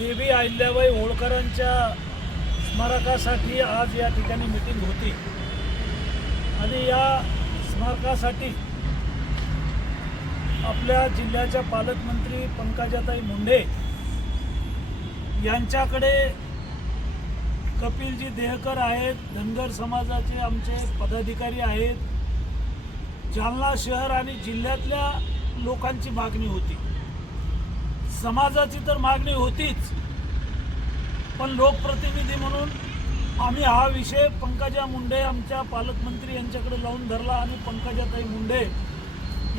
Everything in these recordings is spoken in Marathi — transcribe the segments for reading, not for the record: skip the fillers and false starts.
देवी अहिल्याबाई होळकरांच्या स्मारकासाठी आज या ठिकाणी मीटिंग होती आणि या स्मारकासाठी आपल्या जिल्ह्याच्या पालकमंत्री पंकजाताई मुंडे यांच्याकडे कपिलजी देहकर आहेत, धनगर समाजाचे आमचे पदाधिकारी आहेत, जालना शहर आणि जिल्ह्यातल्या लोकांची मागणी होती। समाजाची तर मागणी होतीच, पण लोकप्रतिनिधी म्हणून आम्ही हा विषय पंकजा मुंडे आमच्या पालकमंत्री यांच्याकडे लावून धरला आणि पंकजाताई मुंडे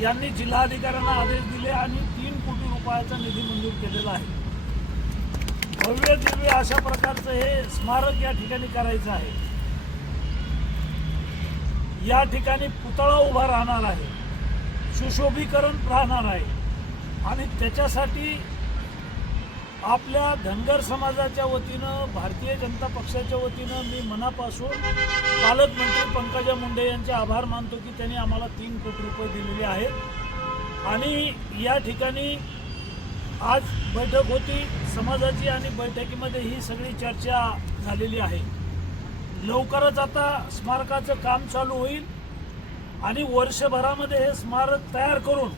यांनी जिल्हाधिकाऱ्यांना आदेश दिले आणि 3 कोटी रुपयाचा निधी मंजूर केलेला आहे। भव्य दिव्य अशा प्रकारचं हे स्मारक या ठिकाणी करायचं आहे। या ठिकाणी पुतळा उभा राहणार आहे, सुशोभीकरण राहणार आहे आणि त्याच्यासाठी आपल्या धनगर समाजाच्या वतीनं, भारतीय जनता पक्षाच्या वतीनं मी मनापासून पालकमंत्री पंकजा मुंडे यांचे आभार मानतो की त्यांनी आम्हाला 3 कोटी रुपये दिलेले आहेत। आणि या ठिकाणी आज बैठक होती समाजाची आणि बैठकीमध्ये ही सगळी चर्चा झालेली आहे। लवकरच आता स्मारकाचं काम चालू होईल आणि वर्षभरामध्ये हे स्मारक तयार करून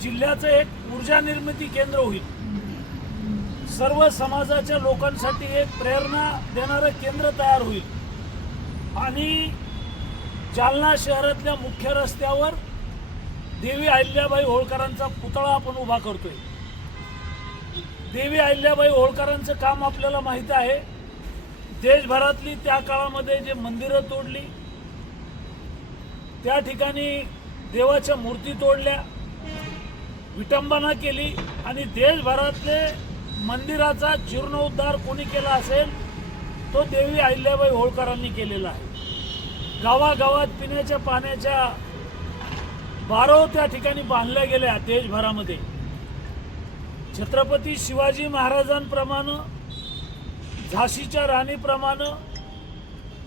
जिल्ह्याचं एक ऊर्जा निर्मिती केंद्र होईल। सर्व समाजाच्या लोकांसाठी एक प्रेरणा देणारं केंद्र तयार होईल आणि जालना शहरातल्या मुख्य रस्त्यावर देवी अहिल्याबाई होळकरांचा पुतळा आपण उभा करतोय। देवी अहिल्याबाई होळकरांचं काम आपल्याला माहिती आहे। देशभरातली त्या काळामध्ये जे मंदिरं तोडली, त्या ठिकाणी देवाच्या मूर्ती तोडल्या, विटंबना केली आणि देशभरातले मंदिराचा जीर्णोद्धार कोणी केला असेल तो देवी अहिल्याबाई होळकरांनी केलेला आहे। गावागावात पिण्याच्या पाण्याच्या बारव त्या ठिकाणी बांधल्या गेल्या देशभरामध्ये। छत्रपती शिवाजी महाराजांप्रमाणे, झाशीच्या राणीप्रमाणे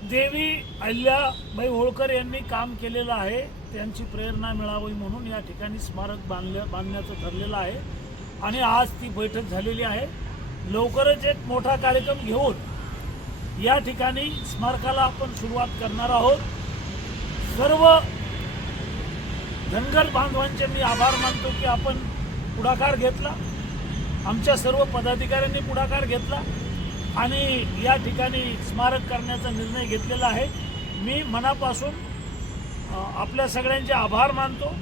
देवी अहिल्याबाई होळकर यांनी काम केलेलं आहे। त्यांची प्रेरणा मिळावी म्हणून या ठिकाणी स्मारक बांधण्याचं ठरलेलं आहे आणि आज ती बैठक झालेली आहे। लवकरच एक मोठा कार्यक्रम घेऊन या ठिकाणी स्मारकाला आपण सुरुवात करणार आहोत। सर्व धनगर बांधवांचे मी आभार मानतो की आपण पुढाकार घेतला, आमच्या सर्व पदाधिकाऱ्यांनी पुढाकार घेतला आणि या ठिकाणी स्मारक करण्याचा निर्णय घेतलेला आहे। मी मनापासून आपल्या सगळ्यांचे आभार मानतो।